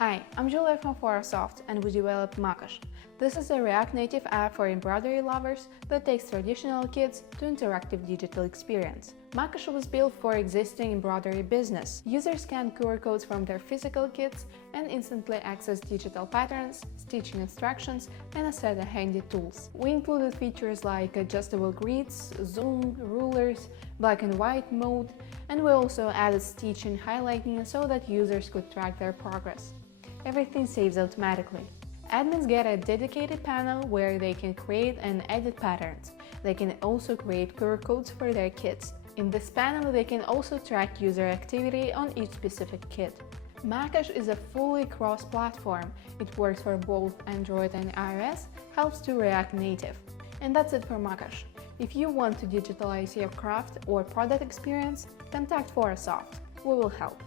Hi, I'm Julia from Forasoft and we developed Makosh. This is a React Native app for embroidery lovers that takes traditional kits to interactive digital experience. Makosh was built for existing embroidery business. Users scan QR codes from their physical kits and instantly access digital patterns, stitching instructions, and a set of handy tools. We included features like adjustable grids, zoom, rulers, black and white mode, and we also added stitching highlighting so that users could track their progress. Everything saves automatically. Admins get a dedicated panel where they can create and edit patterns. They can also create QR codes for their kits. In this panel, they can also track user activity on each specific kit. Makosh is a fully cross-platform. It works for both Android and iOS, helps to React Native. And that's it for Makosh. If you want to digitalize your craft or product experience, contact Forasoft. We will help.